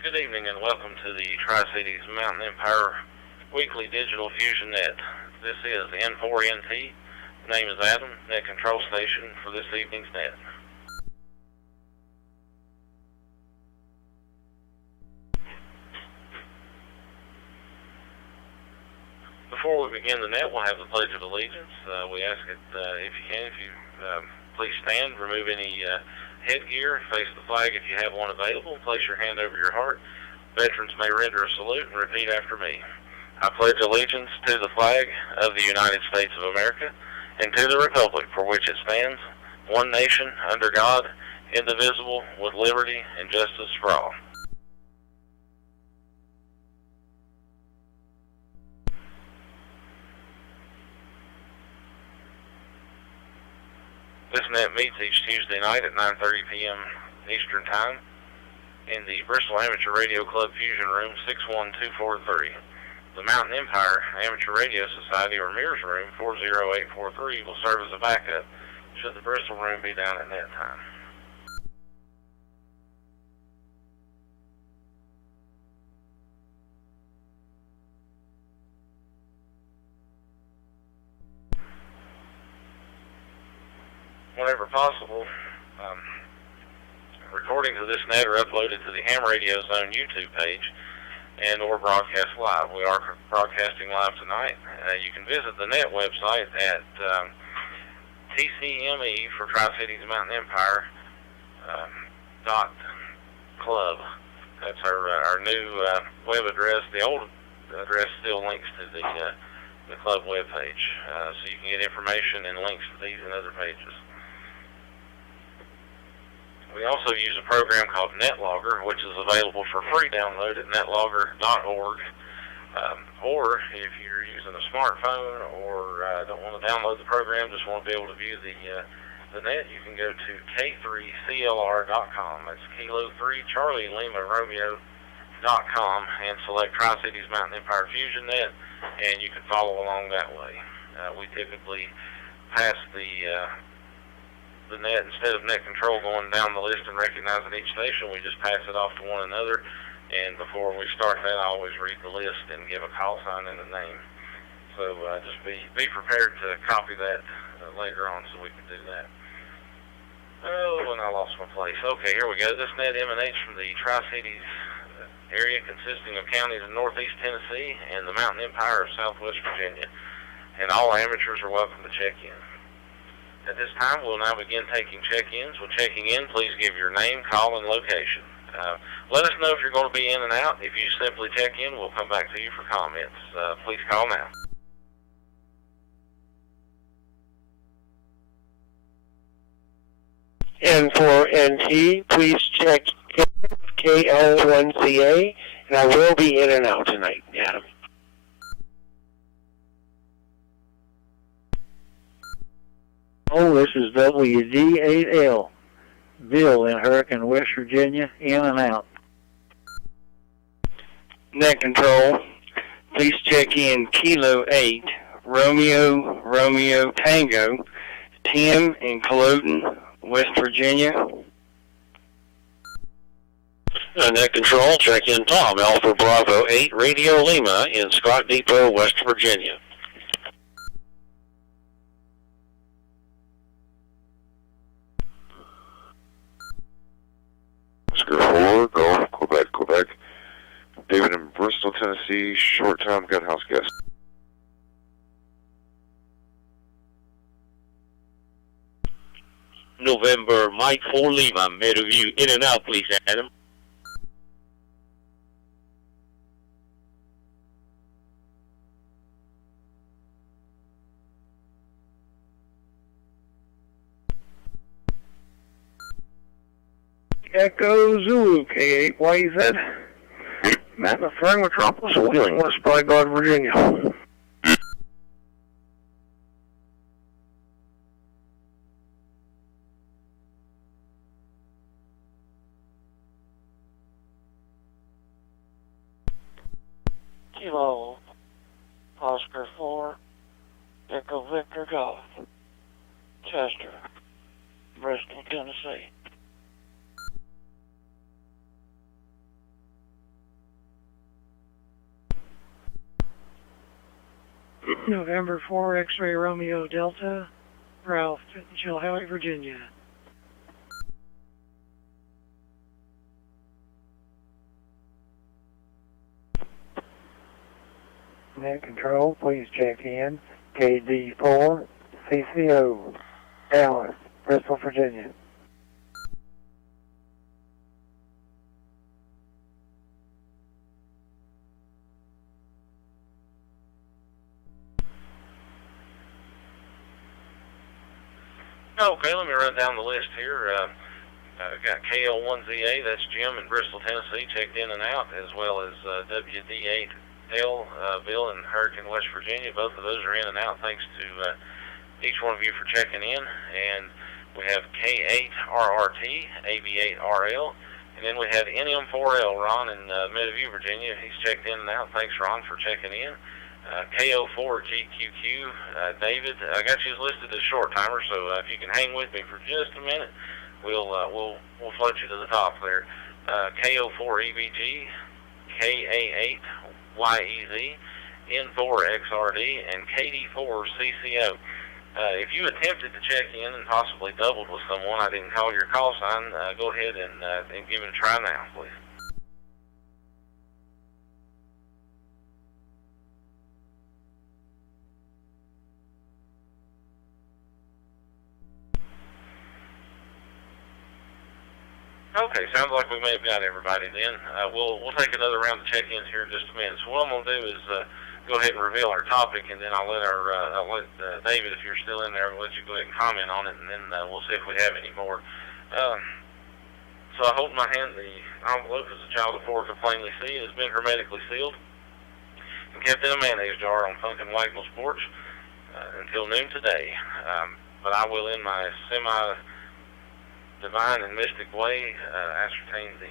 Good evening and welcome to the Tri-Cities Mountain Empire Weekly Digital Fusion Net. This is N4NT. Name is Adam, net control station for this evening's net. Before we begin the net, we'll have the Pledge of Allegiance. We ask it, if you please stand, remove any headgear, face the flag if you have one available, place your hand over your heart. Veterans may render a salute and repeat after me. I pledge allegiance to the flag of the United States of America and to the republic for which it stands, one nation, under God, indivisible, with liberty and justice for all. This net meets each Tuesday night at 9:30 p.m. Eastern Time in the Bristol Amateur Radio Club Fusion Room 61243. The Mountain Empire Amateur Radio Society or Mears Room 40843 will serve as a backup should the Bristol room be down at net time. Whenever possible, recordings of this net are uploaded to the Ham Radio Zone YouTube page and or broadcast live. We are broadcasting live tonight. You can visit the net website at TCME for Tri-Cities Mountain Empire .club. That's our new web address. The old address still links to the club webpage, so you can get information and links to these and other pages. We also use a program called NetLogger, which is available for free download at netlogger.org. Or if you're using a smartphone or don't want to download the program, just want to be able to view the net, you can go to k3clr.com. That's Kilo 3 Charlie Lima Romeo.com and select Tri-Cities Mountain Empire Fusion Net, and you can follow along that way. We typically pass the net, instead of net control going down the list and recognizing each station, we just pass it off to one another, and before we start that, I always read the list and give a call sign and a name. So just be prepared to copy that later on so we can do that. Oh, and I lost my place. Okay, here we go. This net emanates from the Tri-Cities area consisting of counties in northeast Tennessee and the Mountain Empire of southwest Virginia, and all amateurs are welcome to check in. At this time, we'll now begin taking check-ins. When checking in, please give your name, call, and location. Let us know if you're going to be in and out. If you simply check in, we'll come back to you for comments. Please call now. N4NT, please check KL1CA, and I will be in and out tonight, Adam. Oh, this is WD8L, Bill in Hurricane, West Virginia, in and out. Net control, please check in Kilo 8, Romeo Tango, Tim in Culloden, West Virginia. Net control, check in Tom, Alpha Bravo 8, Radio Lima in Scott Depot, West Virginia. Oscar 4, Golf, Quebec. David in Bristol, Tennessee, short-time gun house guest. November, Mike 4 Lima, Meadowview, in and out, please, Adam. Echo Zulu, K8YZ. Matt in the Fern Metropolis, Wheeling, West Bygard, Virginia. Kilo, Oscar 4, Echo Victor Golf, Chester, Bristol, Tennessee. November 4 X-ray Romeo Delta, Ralph, Chilhowie, Virginia. Net control, please check in. KD4, CCO, Dallas, Bristol, Virginia. Okay, let me run down the list here. I've got KL1ZA, that's Jim in Bristol, Tennessee, checked in and out, as well as WD8L, Bill in Hurricane, West Virginia. Both of those are in and out. Thanks to each one of you for checking in. And we have K8RRT, AB8RL, and then we have NM4L, Ron in Meadowview, Virginia. He's checked in and out. Thanks, Ron, for checking in. KO4GQQ, David, I got you listed as short timer, so if you can hang with me for just a minute, we'll float you to the top there. KO4EBG, KA8YEZ, N4XRD, and KD4CCO. If you attempted to check in and possibly doubled with someone, I didn't call your call sign, go ahead and give it a try now, please. Okay, sounds like we may have got everybody then. We'll take another round of check-ins here in just a minute. So what I'm going to do is go ahead and reveal our topic, and then I'll let David, if you're still in there, I'll let you go ahead and comment on it, and then we'll see if we have any more. So I hold in my hand the envelope, as a child of four could plainly see. It has been hermetically sealed and kept in a mayonnaise jar on Funkin' Wagnall's porch until noon today. But I will, in my divine and mystic way, ascertain the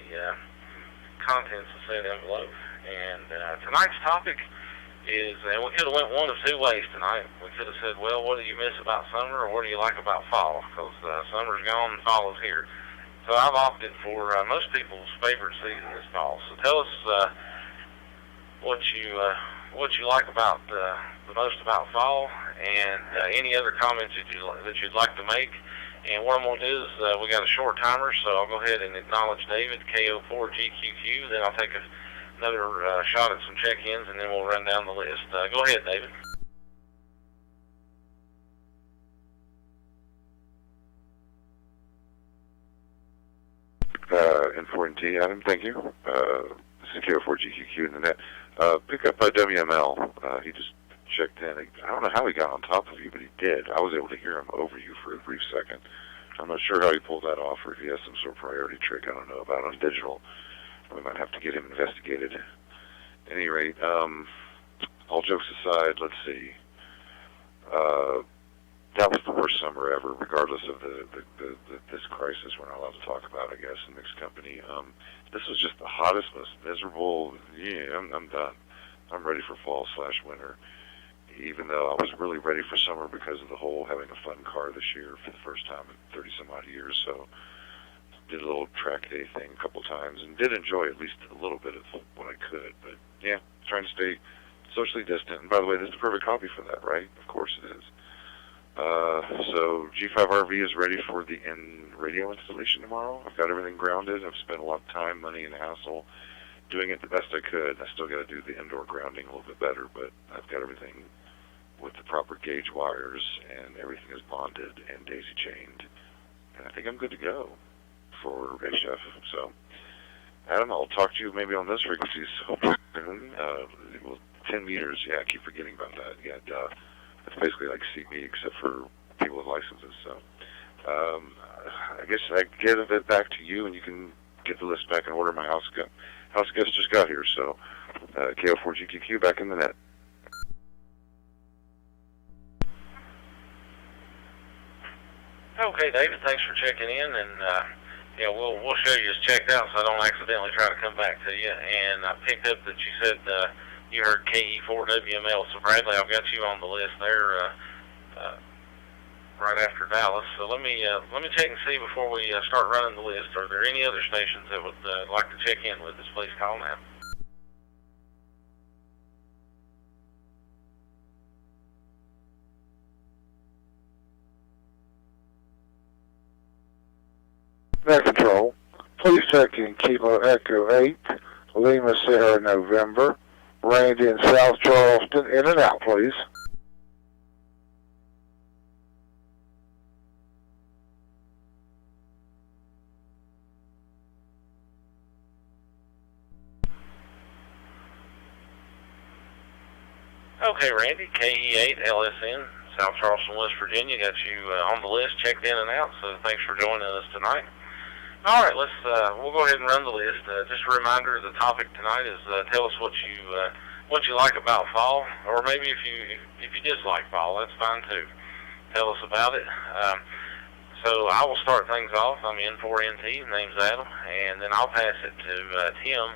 contents of said envelope. And tonight's topic is, and we could have went one of two ways tonight. We could have said, well, what do you miss about summer, or what do you like about fall? Because summer's gone and fall is here. So I've opted for most people's favorite season is fall. So tell us what you like about the most about fall, and any other comments that you'd like to make. And what I'm going to do is, we got a short timer, so I'll go ahead and acknowledge David, KO4GQQ, then I'll take another shot at some check-ins, and then we'll run down the list. Go ahead, David. N4NT, Adam, thank you. This is KO4GQQ in the net. Pick up WML. He just checked in. I don't know how he got on top of you, but he did. I was able to hear him over you for a brief second. I'm not sure how he pulled that off, or if he has some sort of priority trick I don't know about on digital. We might have to get him investigated. At any rate, all jokes aside, let's see. That was the worst summer ever, regardless of this crisis we're not allowed to talk about, I guess, in mixed company. This was just the hottest, most miserable. Yeah, I'm done. I'm ready for fall/winter. Even though I was really ready for summer because of the whole having a fun car this year for the first time in 30-some-odd years. So did a little track day thing a couple times and did enjoy at least a little bit of what I could. But, yeah, trying to stay socially distant. And, by the way, this is the perfect copy for that, right? Of course it is. So G5RV is ready for the radio installation tomorrow. I've got everything grounded. I've spent a lot of time, money, and hassle doing it the best I could. I still got to do the indoor grounding a little bit better, but I've got everything with the proper gauge wires, and everything is bonded and daisy-chained. And I think I'm good to go for HF. So, Adam, I'll talk to you maybe on this frequency soon. 10 meters, yeah, I keep forgetting about that. Yeah, it's basically like CB, except for people with licenses. So, I guess I give it back to you, and you can get the list back in order. My house guest just got here, so KO4GQQ back in the net. Okay, David, thanks for checking in, and we'll show you it's checked out so I don't accidentally try to come back to you. And I picked up that you said you heard KE4WML, so Bradley, I've got you on the list there right after Dallas. So let me check and see before we start running the list. Are there any other stations that would like to check in with us? Please call now. Control. Please check in Kilo Echo 8, Lima Sierra November. Randy in South Charleston, in and out, please. Okay, Randy, KE8 LSN, South Charleston, West Virginia. Got you on the list, checked in and out, so thanks for joining us tonight. All right, we'll go ahead and run the list. Just a reminder, the topic tonight is tell us what you like about fall, or maybe if you dislike fall, that's fine too. Tell us about it. So I will start things off. I'm N4NT, name's Adam, and then I'll pass it to Tim,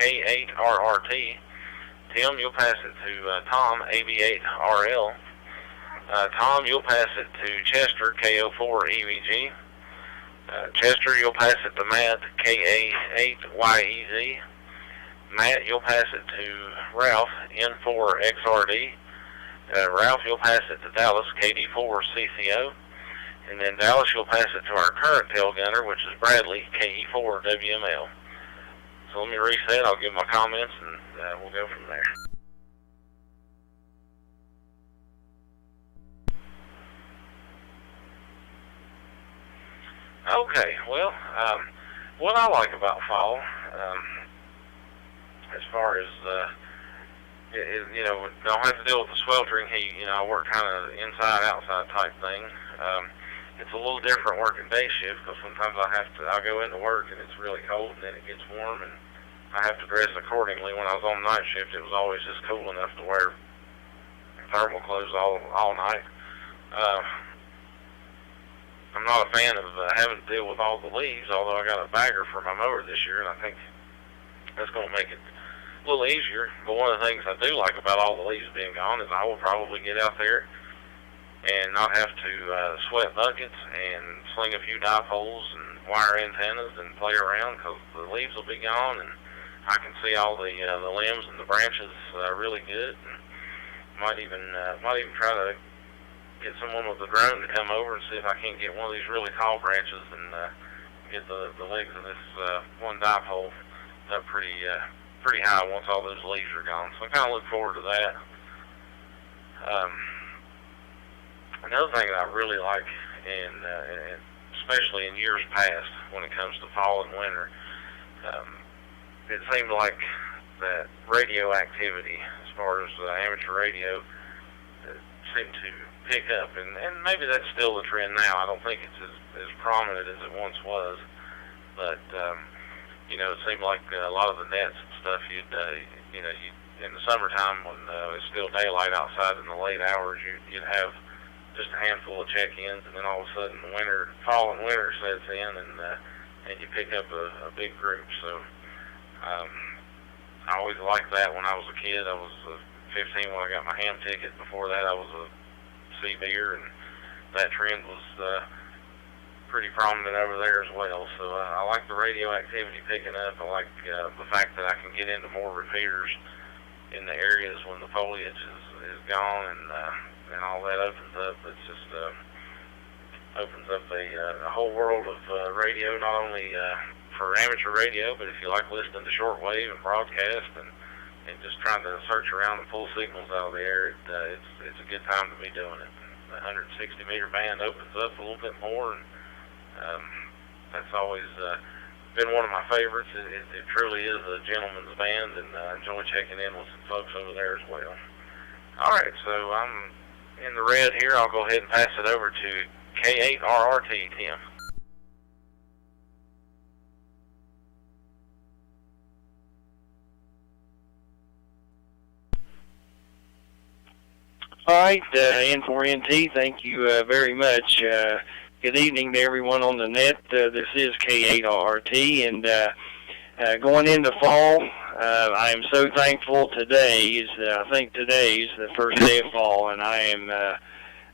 K8RRT. Tim, you'll pass it to Tom, AB8RL. Tom, you'll pass it to Chester, KO4EVG. Chester, you'll pass it to Matt, KA8YEZ. Matt, you'll pass it to Ralph, N4XRD. Ralph, you'll pass it to Dallas, KD4CCO. And then Dallas, you'll pass it to our current tail gunner, which is Bradley, KE4WML. So let me reset, I'll give my comments, and we'll go from there. Okay, well, what I like about fall, as far as, don't have to deal with the sweltering heat. I work kind of inside, outside type thing. It's a little different working day shift, because sometimes I'll go into work and it's really cold, and then it gets warm, and I have to dress accordingly. When I was on night shift, it was always just cool enough to wear thermal clothes all night. I'm not a fan of having to deal with all the leaves, although I got a bagger for my mower this year, and I think that's going to make it a little easier. But one of the things I do like about all the leaves being gone is I will probably get out there and not have to sweat buckets and sling a few dipoles and wire antennas and play around, because the leaves will be gone, and I can see all the limbs and the branches really good. And might even try to get someone with a drone to come over and see if I can't get one of these really tall branches and get the legs of this one dipole up pretty high once all those leaves are gone. So I kind of look forward to that. Another thing that I really like, and especially in years past when it comes to fall and winter, it seemed like that radio activity, as far as amateur radio, seemed to pick up, and maybe that's still the trend now. I don't think it's as prominent as it once was, but it seemed like a lot of the nets and stuff, you'd in the summertime when it's still daylight outside in the late hours, you'd have just a handful of check-ins, and then all of a sudden fall and winter sets in, and you pick up a big group. So I always liked that when I was a kid. I was 15 when I got my ham ticket. Before that, I was a CB'er, and that trend was pretty prominent over there as well. So I like the radio activity picking up. I like the fact that I can get into more repeaters in the areas when the foliage is gone, and all that opens up. It's just opens up a whole world of radio, not only for amateur radio, but if you like listening to shortwave and broadcast and just trying to search around and pull signals out of the air, it's a good time to be doing it. The 160 meter band opens up a little bit more, and that's always been one of my favorites. It truly is a gentleman's band, and I enjoy checking in with some folks over there as well. All right, so I'm in the red here. I'll go ahead and pass it over to K8RRT, Tim. All right, N4NT, thank you very much. Good evening to everyone on the net. This is K8RT, and going into fall, I am so thankful today. I think today is the first day of fall, and I am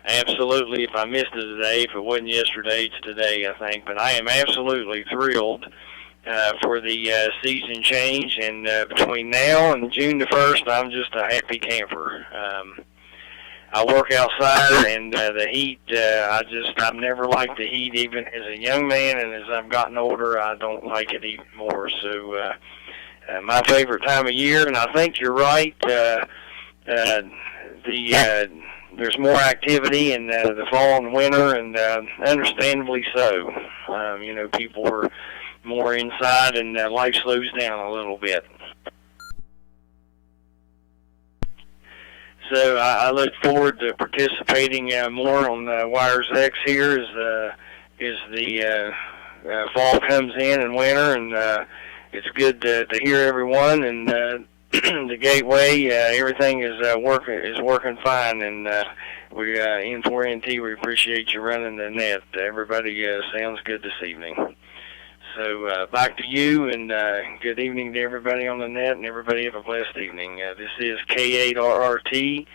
absolutely, if I missed it today, if it wasn't yesterday, it's today, I think, but I am absolutely thrilled for the season change, and between now and June the 1st, I'm just a happy camper. I work outside, and the heat, I've never liked the heat, even as a young man, and as I've gotten older, I don't like it even more. So my favorite time of year, and I think you're right, there's more activity in the fall and winter, and understandably so. People are more inside, and life slows down a little bit. So I look forward to participating more on Wires X here as the fall comes in and winter, and it's good to hear everyone. And the gateway, everything is working fine, and we N4NT, we appreciate you running the net. Everybody sounds good this evening. So back to you, and good evening to everybody on the net, and everybody have a blessed evening. This is K8RRT,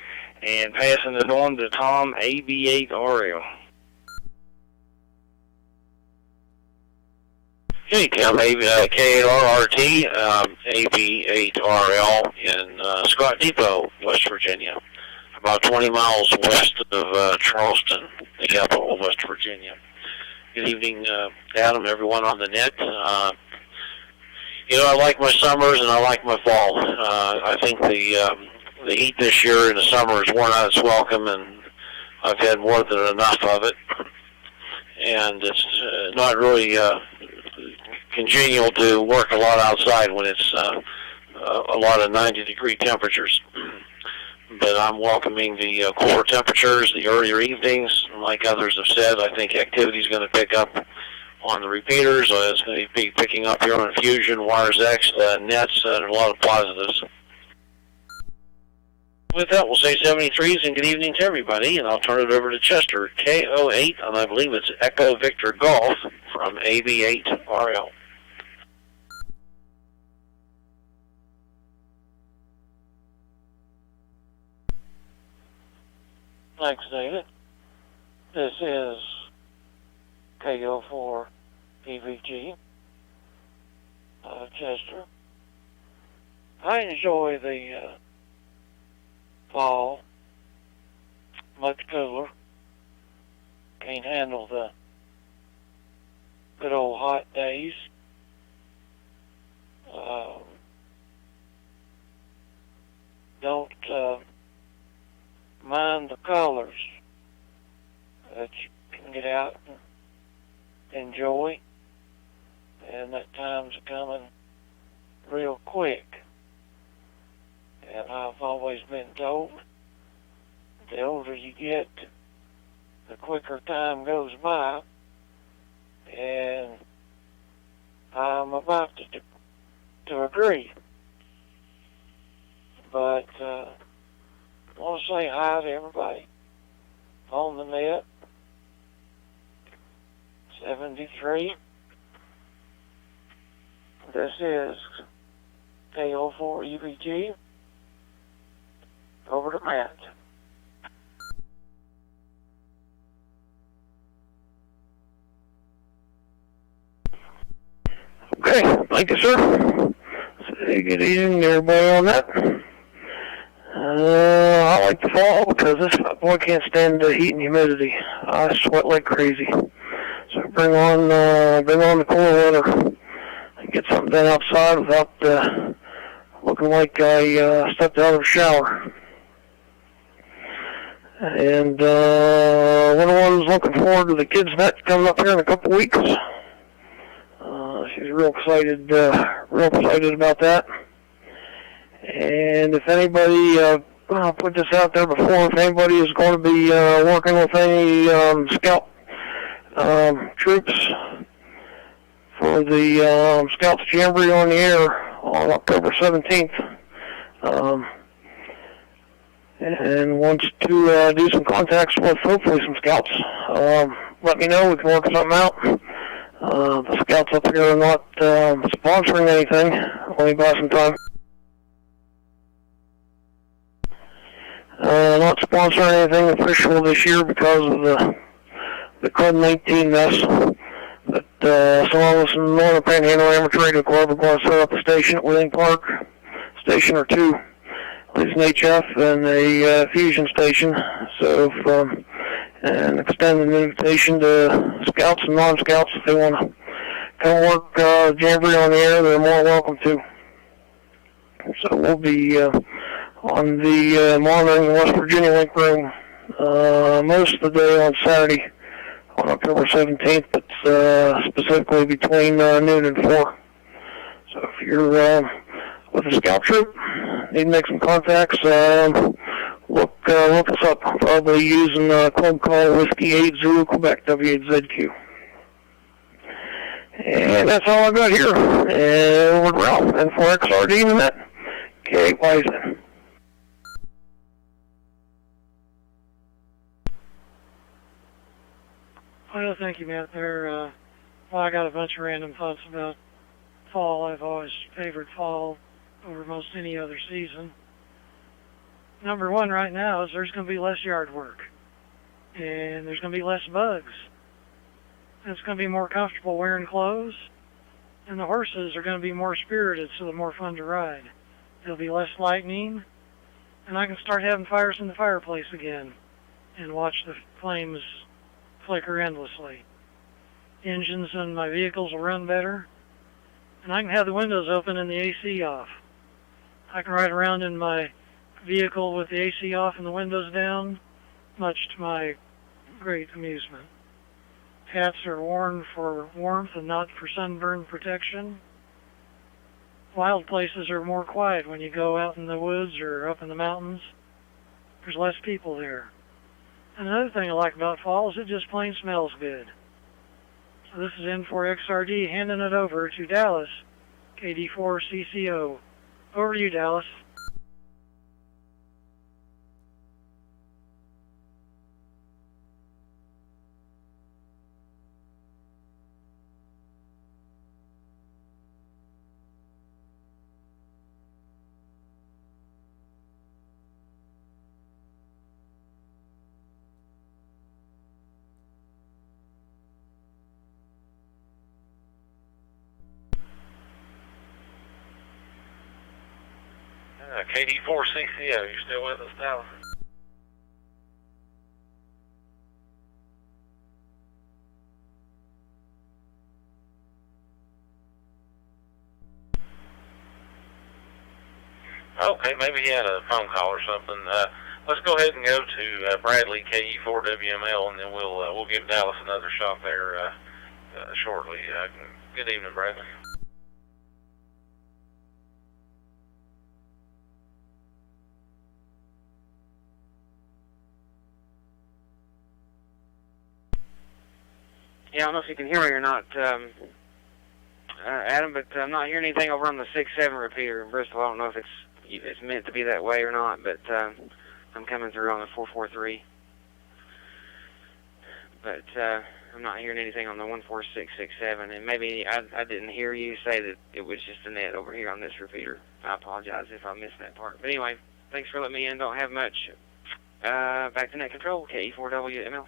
and passing it on to Tom, AB8RL. Hey, Tom, K8RRT, AB8RL in Scott Depot, West Virginia, about 20 miles west of Charleston, the capital of West Virginia. Good evening, Adam, everyone on the net. I like my summers and I like my fall. I think the heat this year in the summer has worn out its welcome, and I've had more than enough of it. And it's not really congenial to work a lot outside when it's a lot of 90-degree temperatures. But I'm welcoming the cooler temperatures, the earlier evenings. Like others have said, I think activity is going to pick up on the repeaters. It's going to be picking up here on Fusion, Wires X, nets, and a lot of positives. With that, we'll say 73s and good evening to everybody, and I'll turn it over to Chester, K08, and I believe it's Echo Victor Golf from AB8RL. Thanks, David. This is KO4 EVG, Chester. I enjoy the fall, much cooler. Can't handle the good old hot days. Don't mind the colors that you can get out and enjoy, and that time's coming real quick. And I've always been told the older you get, the quicker time goes by, and I'm about to agree. But I want to say hi to everybody on the net. 73. This is KO4 UVG. Over to Matt. Okay, thank you, sir. Say good evening to everybody on that. I like the fall because this boy can't stand the heat and humidity. I sweat like crazy. So bring on the cooler weather. Get something done outside without looking like I stepped out of a shower. And one of the ones looking forward to the kids' net coming up here in a couple weeks. She's real excited about that. And if anybody, I'll put this out there before, if anybody is going to be working with any scout troops for the Scouts Jamboree on the air on October 17th, and wants to do some contacts with hopefully some scouts, let me know. We can work something out. The scouts up here are not sponsoring anything. Only buy some time. Not sponsoring anything official this year because of the COVID-19 mess. But some of us in the Northern Panhandle Amateur Radio Club are going to set up a station at Wheeling Park, station or two, least an HF and a fusion station. So and extend an invitation to scouts and non-scouts if they want to come work Jamboree on the air, they're more welcome to. So we'll be on the monitoring the West Virginia link room most of the day on Saturday on October 17th, but specifically between noon and 4. So if you're with a scout troop, need to make some contacts, look us up, probably using club call Whiskey 8 Zulu Quebec W8ZQ. And that's all I've got here. And over to Ralph, N4XRD and that. Okay, Wiseman. Well, thank you, Matt. I got a bunch of random thoughts about fall. I've always favored fall over most any other season. Number one right now is there's going to be less yard work. And there's going to be less bugs. And it's going to be more comfortable wearing clothes. And the horses are going to be more spirited, so they're more fun to ride. There'll be less lightning. And I can start having fires in the fireplace again and watch the flames flicker endlessly. Engines in my vehicles will run better. And I can have the windows open and the AC off. I can ride around in my vehicle with the AC off and the windows down, much to my great amusement. Hats are worn for warmth and not for sunburn protection. Wild places are more quiet when you go out in the woods or up in the mountains. There's less people there. And another thing I like about fall is it just plain smells good. So this is N4XRD handing it over to Dallas, KD4CCO. Over to you, Dallas. KD4CCO, you still with us, Dallas? Okay, maybe he had a phone call or something. Let's go ahead and go to Bradley, KE4WML, and then we'll give Dallas another shot there shortly. Good evening, Bradley. Yeah, I don't know if you can hear me or not, Adam, but I'm not hearing anything over on the 6-7 repeater in Bristol. I don't know if it's meant to be that way or not, but I'm coming through on the 443. But I'm not hearing anything on the 14667, and maybe I didn't hear you say that it was just a net over here on this repeater. I apologize if I missed that part. But anyway, thanks for letting me in. Don't have much. Back to net control, KE4WML.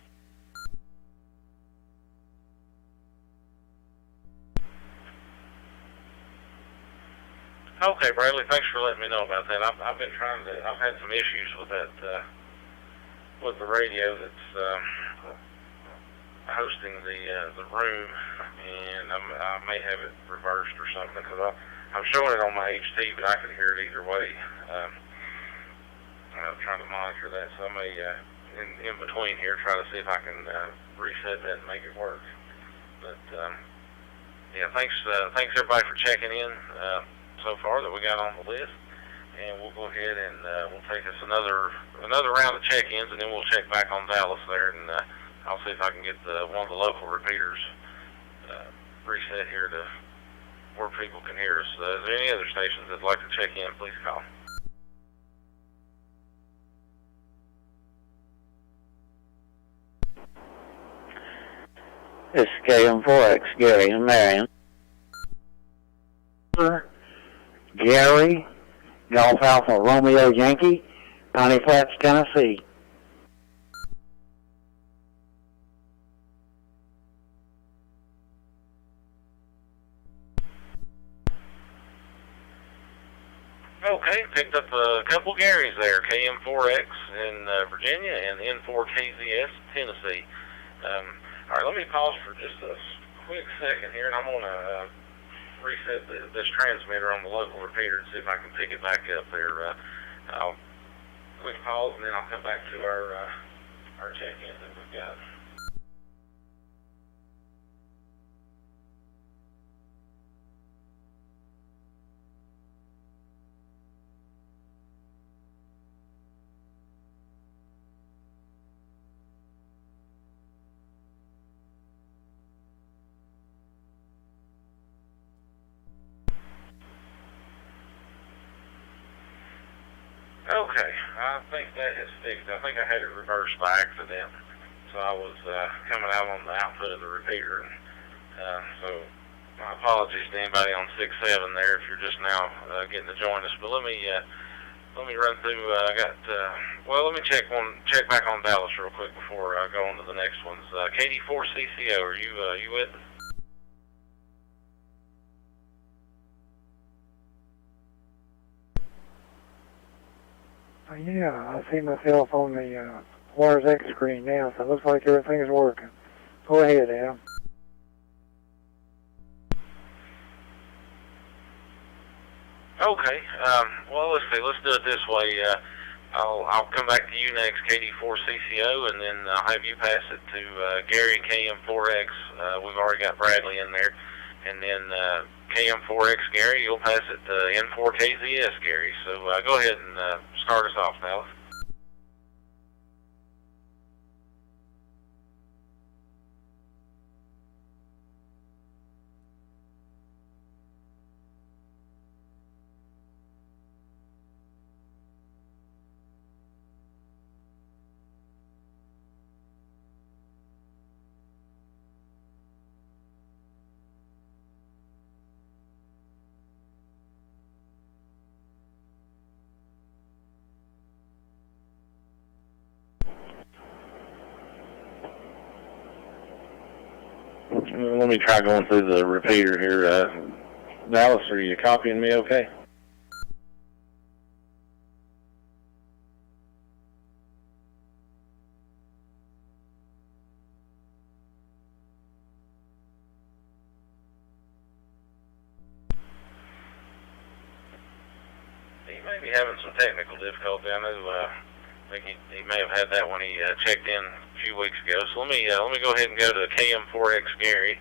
Okay, Bradley, thanks for letting me know about that. I've had some issues with that, with the radio that's hosting the room, and I may have it reversed or something, because I'm showing it on my HT, but I can hear it either way. I'm trying to monitor that, so I may, in between here, try to see if I can reset that and make it work. But, yeah, thanks everybody for checking in. So far that we got on the list, and we'll go ahead and we'll take us another round of check-ins, and then we'll check back on Dallas there, and I'll see if I can get one of the local repeaters reset here to where people can hear us. Is there any other stations that'd like to check in? Please call. This is KM4X, Gary and Marion. Gary, Golf Alpha Romeo Yankee, Piney Flats, Tennessee. Okay, picked up a couple Garys there, KM4X in Virginia and N4KZS Tennessee. All right, let me pause for just a quick second here, and I'm going to reset this transmitter on the local repeater and see if I can pick it back up there. I'll quick pause, and then I'll come back to our check-in that we've got. Okay, I think that has fixed. I think I had it reversed by accident. So I was coming out on the output of the repeater. So my apologies to anybody on 6.7 there if you're just now getting to join us. But let me run through. Let me check back on Dallas real quick before I go on to the next ones. KD4CCO, are you with us? Yeah, I see myself on the Wires X screen now, so it looks like everything's working. Go ahead, Adam. Okay. Well, let's see. Let's do it this way. I'll come back to you next, KD4CCO, and then I'll have you pass it to Gary KM4X. We've already got Bradley in there. And then KM4X Gary, you'll pass it to N4KZS Gary. So go ahead and start us off, Dallas. Let me try going through the repeater here. Dallas, are you copying me okay? He may be having some technical difficulty. I know I think he may have had that when he checked in a few weeks ago. So let me go ahead and go to KM4X Gary.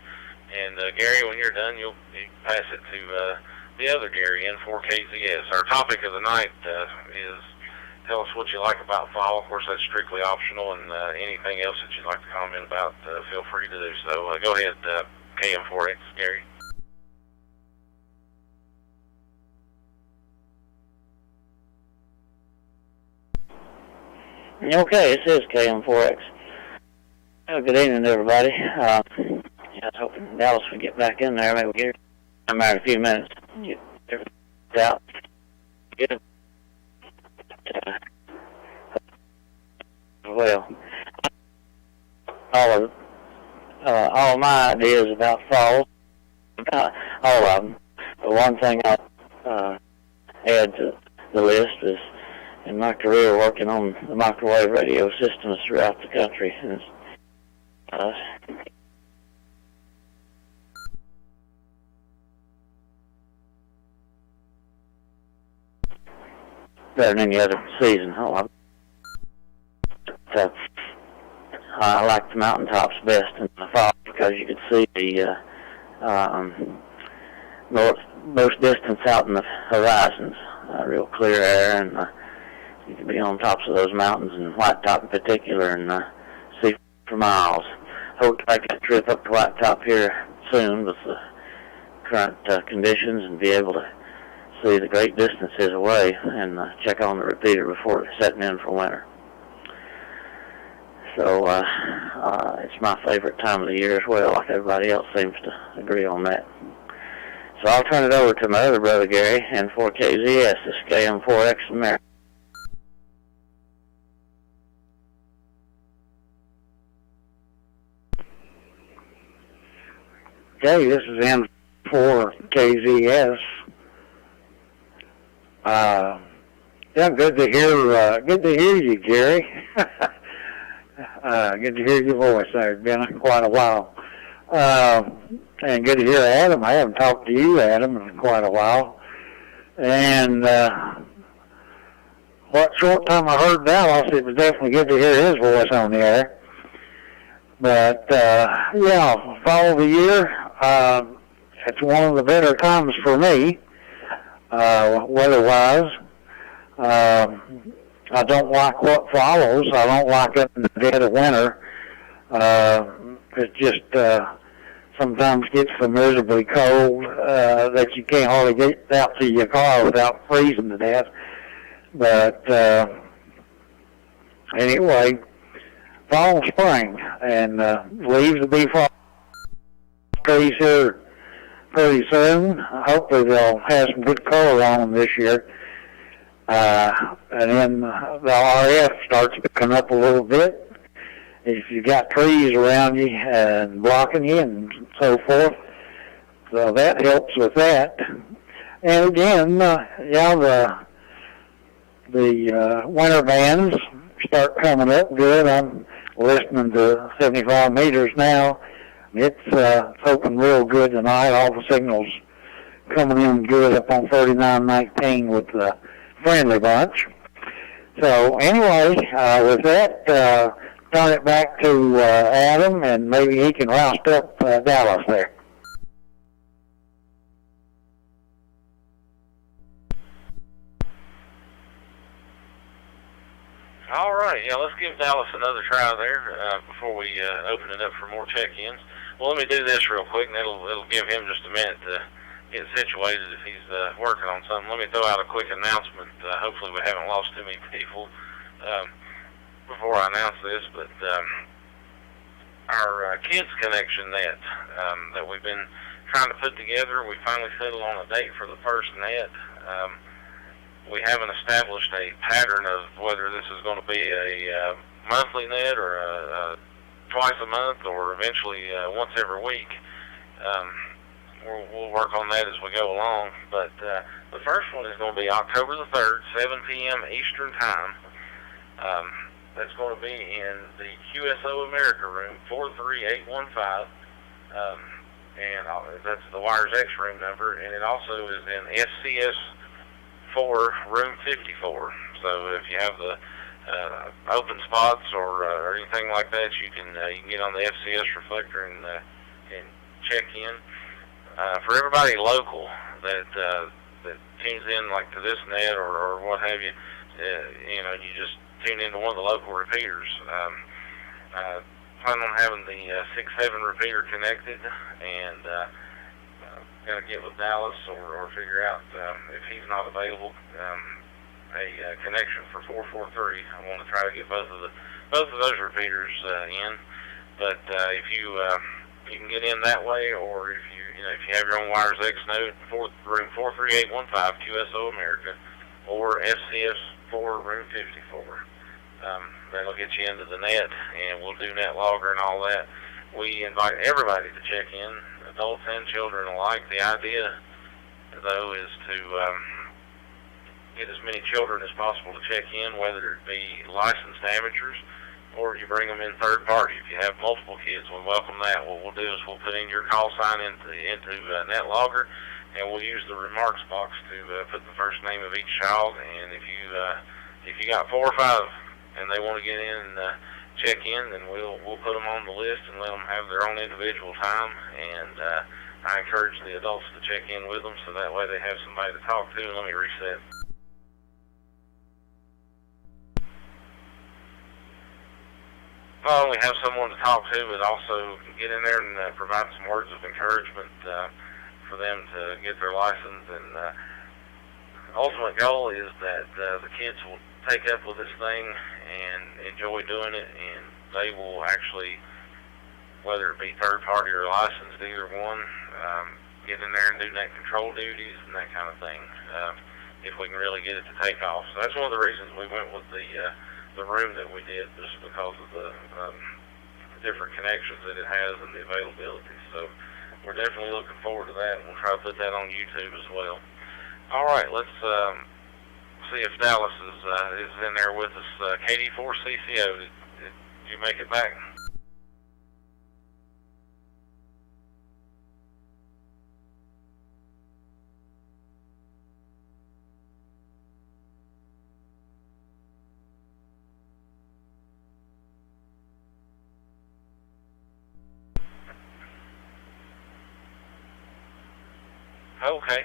And Gary, when you're done, you pass it to the other Gary, N4KZS. Our topic of the night is tell us what you like about fall. Of course, that's strictly optional, and anything else that you'd like to comment about, feel free to do so. Go ahead, KM4X Gary. Okay, this is KM4X. Good evening, everybody. I was hoping Dallas would get back in there. Maybe we'll get him out in a few minutes. Get everything out. Good. Well, all my ideas about fall, all of them. But one thing I add to the list is, in my career, working on the microwave radio systems throughout the country. And better than any other season. I like the mountaintops best in the fall because you could see the most distance out in the horizons, real clear air, and you could be on tops of those mountains, and White Top in particular, and see for miles. Hope to make that trip up to White Top here soon with the current conditions and be able to see the great distances away and check on the repeater before setting in for winter. So it's my favorite time of the year as well, like everybody else seems to agree on that. So I'll turn it over to my other brother Gary, N4KZS, this KM4X America. Okay, this is N4KZS. Yeah, good to hear you, Gary. Good to hear your voice there. It's been quite a while. And good to hear Adam. I haven't talked to you, Adam, in quite a while. And what short time I heard Dallas, it was definitely good to hear his voice on the air. But, yeah, fall of the year, it's one of the better times for me, weather-wise. I don't like what follows. I don't like it in the dead of winter. It just sometimes gets so miserably cold that you can't hardly get out to your car without freezing to death. But anyway, fall and spring, and leaves will be fall. Trees here pretty soon. Hopefully they'll have some good color on them this year. And then the RF starts picking up a little bit. If you got trees around you and blocking you and so forth, so that helps with that. And again, the winter bands start coming up good. I'm listening to 75 meters now. It's open real good tonight. All the signals coming in good up on 3919 with the friendly bunch. So anyway, with that, turn it back to Adam, and maybe he can roust up Dallas there. All right, yeah, let's give Dallas another try there before we open it up for more check-ins. Well, let me do this real quick, and it'll give him just a minute to get situated if he's working on something. Let me throw out a quick announcement. Hopefully we haven't lost too many people before I announce this, but our Kids Connection net that we've been trying to put together, we finally settled on a date for the first net. We haven't established a pattern of whether this is going to be a monthly net or a twice a month or eventually once every week. We'll work on that as we go along. But the first one is going to be October the 3rd, 7 p.m. Eastern Time. That's going to be in the QSO America room, 43815. And that's the Wires X room number. And it also is in SCS 4, room 54. So if you have the open spots or anything like that, you can get on the FCS reflector and check in. For everybody local that tunes in like to this net or what have you, you just tune into one of the local repeaters. Plan on having the 6-7 repeater connected, and going to get with Dallas or figure out if he's not available a connection for 443. I want to try to get both of those repeaters in. But if you can get in that way, or if you have your own Wires X node, room 43815 QSO America, or SCS 4 room 54. That'll get you into the net, and we'll do net logger and all that. We invite everybody to check in, adults and children alike. The idea, though, is to get as many children as possible to check in, whether it be licensed amateurs or you bring them in third party. If you have multiple kids, we welcome that. What we'll do is we'll put in your call sign into net logger, and we'll use the remarks box to put the first name of each child. And if you got 4 or 5 and they want to get in and check in, then we'll put them on the list and let them have their own individual time. And I encourage the adults to check in with them so that way they have somebody to talk to. And let me reset. Not only have someone to talk to, but also get in there and provide some words of encouragement for them to get their license. And ultimate goal is that the kids will take up with this thing and enjoy doing it, and they will actually, whether it be third party or licensed, either one, get in there and do net control duties and that kind of thing, if we can really get it to take off. So that's one of the reasons we went with the room that we did, just because of the different connections that it has and the availability. So we're definitely looking forward to that, and we'll try to put that on YouTube as well. All right, let's see if Dallas is in there with us. KD4CCO, did you make it back? Okay,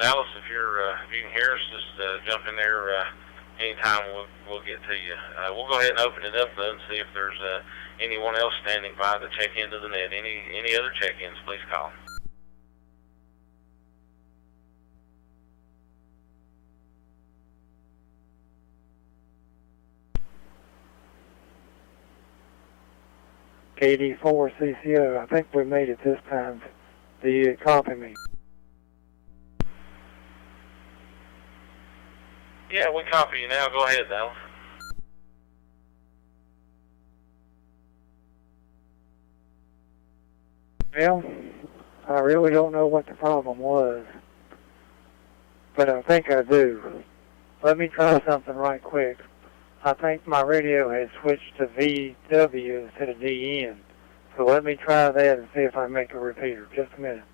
Dallas, if you can hear us, just jump in there anytime. We'll get to you. We'll go ahead and open it up though and see if there's anyone else standing by to check into the net. Any other check-ins, please call. KD4CCO, I think we made it this time. Do you copy me? Yeah, we copy you now. Go ahead, Dallas. Well, I really don't know what the problem was, but I think I do. Let me try something right quick. I think my radio had switched to VW instead of DN, so let me try that and see if I make a repeater. Just a minute.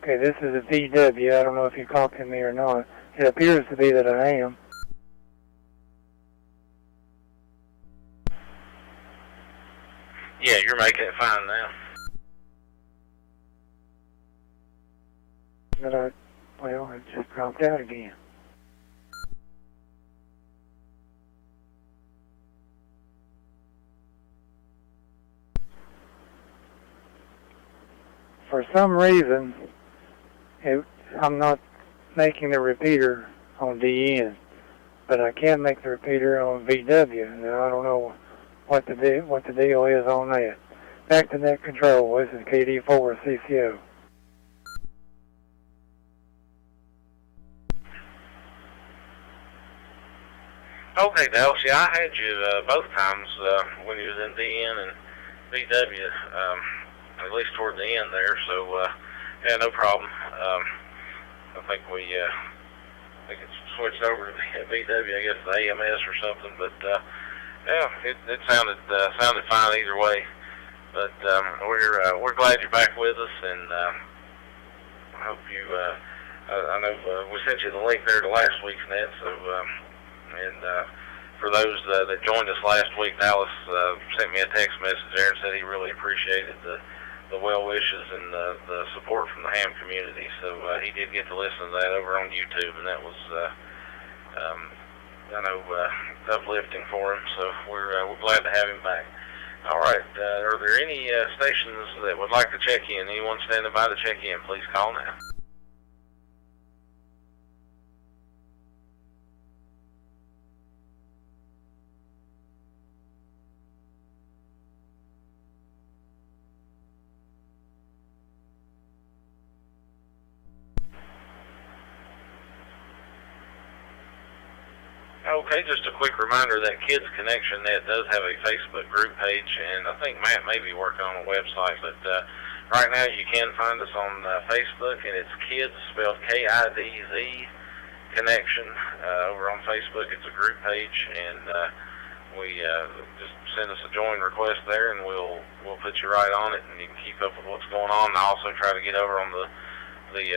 Okay, this is a VW. I don't know if you copied me or not. It appears to be that I am. Yeah, you're making it fine now. But well, it just dropped out again. For some reason, I'm not making the repeater on DN, but I can make the repeater on VW. Now, I don't know what the deal is on that. Back to net control. This is KD4CCO. Okay, Dallas. Yeah, I had you both times when you was in DN and VW, at least toward the end there. So, yeah, no problem. I think it's switched over to VW, I guess, the AMS or something. But yeah, it sounded fine either way. But we're glad you're back with us, and I hope you. I know we sent you the link there to last week's net. So, and for those that joined us last week, Dallas sent me a text message there and said he really appreciated the well wishes and the support from the ham community. So he did get to listen to that over on YouTube, and that was, I know, uplifting for him. So we're glad to have him back. All right, are there any stations that would like to check in? Anyone standing by to check in, please call now. Okay, just a quick reminder that Kids Connection Net does have a Facebook group page, and I think Matt may be working on a website, but right now you can find us on Facebook, and it's Kids, spelled K-I-D-Z, Connection. Over on Facebook, it's a group page, and we just send us a join request there, and we'll put you right on it, and you can keep up with what's going on. And I also try to get over on the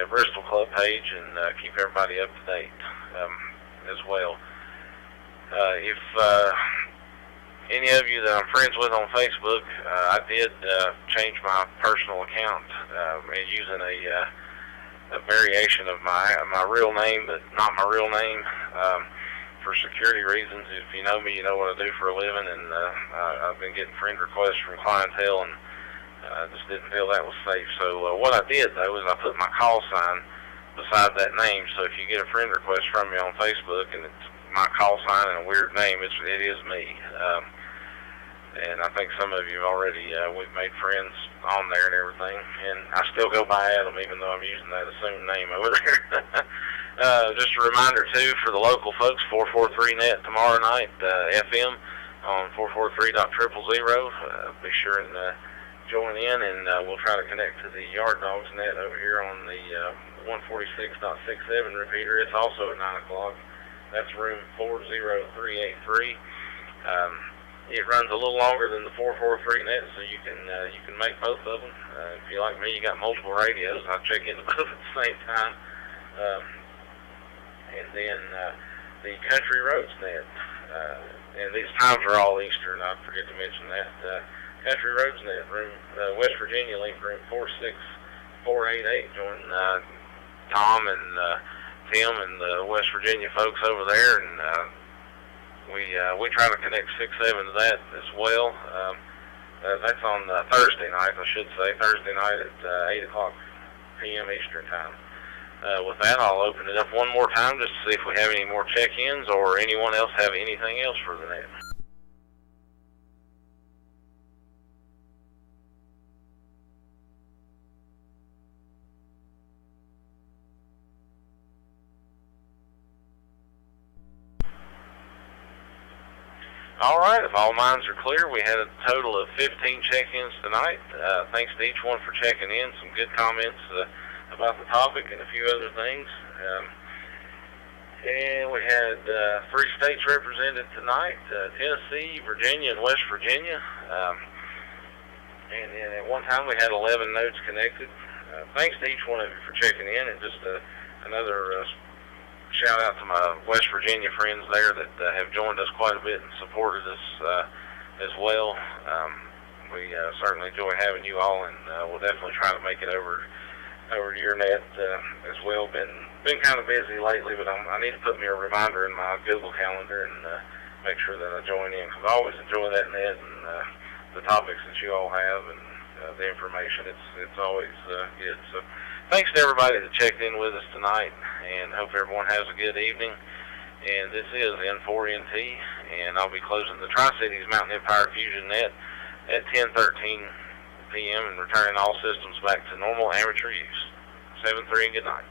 Bristol Club page and keep everybody up to date as well. If any of you that I'm friends with on Facebook, I did change my personal account using a variation of my real name, but not my real name, for security reasons. If you know me, you know what I do for a living, and I've been getting friend requests from clientele, and I just didn't feel that was safe. So what I did, though, is I put my call sign beside that name, so if you get a friend request from me on Facebook and it's my call sign and a weird name, it is me. And I think some of you already, we've made friends on there and everything. And I still go by Adam, even though I'm using that assumed name over there. Just a reminder, too, for the local folks, 443-NET tomorrow night, FM on 443.000. Be sure and join in, and we'll try to connect to the Yard Dogs net over here on the 146.67 repeater. It's also at 9 o'clock. That's room 40383. It runs a little longer than the 443 net, so you can make both of them. If you like me, you got multiple radios. I'll check into both at the same time. And then the Country Roads net. And these times are all Eastern. I forget to mention that. Country Roads net, room West Virginia link, room 46488. Join Tom and Tim and the West Virginia folks over there, and we try to connect 6-7 to that as well. That's on Thursday night, I should say. Thursday night at 8 o'clock p.m. Eastern time. With that, I'll open it up one more time just to see if we have any more check-ins or anyone else have anything else for the net. All right, if all minds are clear, we had a total of 15 check-ins tonight. Thanks to each one for checking in. Some good comments about the topic and a few other things. And we had 3 states represented tonight, Tennessee, Virginia, and West Virginia. And then at one time we had 11 nodes connected. Thanks to each one of you for checking in, and just another shout out to my West Virginia friends there that have joined us quite a bit and supported us as well. We certainly enjoy having you all, and we'll definitely try to make it over to your net as well. Been kind of busy lately, but I need to put me a reminder in my Google Calendar and make sure that I join in, because I always enjoy that net and the topics that you all have and the information. It's always good. So thanks to everybody that checked in with us tonight, and hope everyone has a good evening. And this is N4NT, and I'll be closing the Tri-Cities Mountain Empire Fusion net at 10:13 p.m. and returning all systems back to normal amateur use. 7-3 and good night.